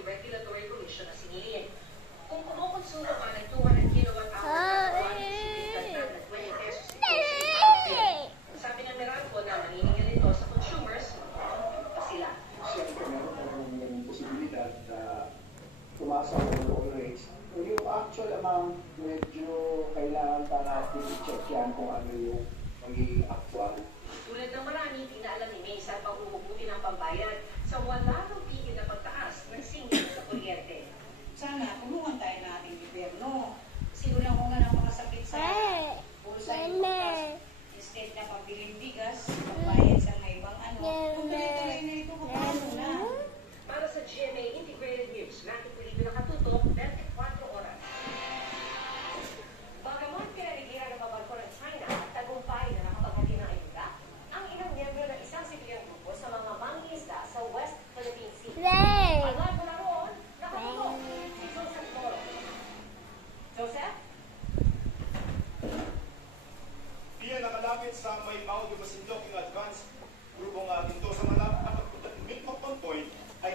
Energy Regulatory Commission na singilin. Kung kumukonsumo ka ng 200 kilowatt-hour na katawan, sipit na 20 pesos ito. Sabi ng Meralco na maniningil ito sa consumers, pa sila. Siyempre, meron talagang posibilidad na tumasa ang local rates. Yung actual amount, medyo kailangan pa natin i-check yan kung ano yung magiging actual. Tulad ng marami, pinaalam ni May sa paghuhugutin ng pambayad sa wala nang pigil na pagtaas ng singil sa kuryente. Sana tulungan tayo ng ating gobyerno. Sino lang kung napakasakit sa bulsa yung bukas. Instead na pabiling bigas, pagbayad sa may ibang ano, tuloy-tuloy na ito kapano na. Para sa GMA Integrated News, Matthew Pulido nakatutok, 24 oras. Bagamat pinaligiran ng mabarko ng China at tagumpay na nakapaghati ng ayuda, ang ilang miyembro ng isang sibilyang grupo sa mga mangingisda sa West Philippine Sea. Agad mo na roon, nakatutok si Joseph Moro. Joseph? Diyan nakalapit sa may Maudo Masinloc yung advance grupong ginto sa mga midpoint point ay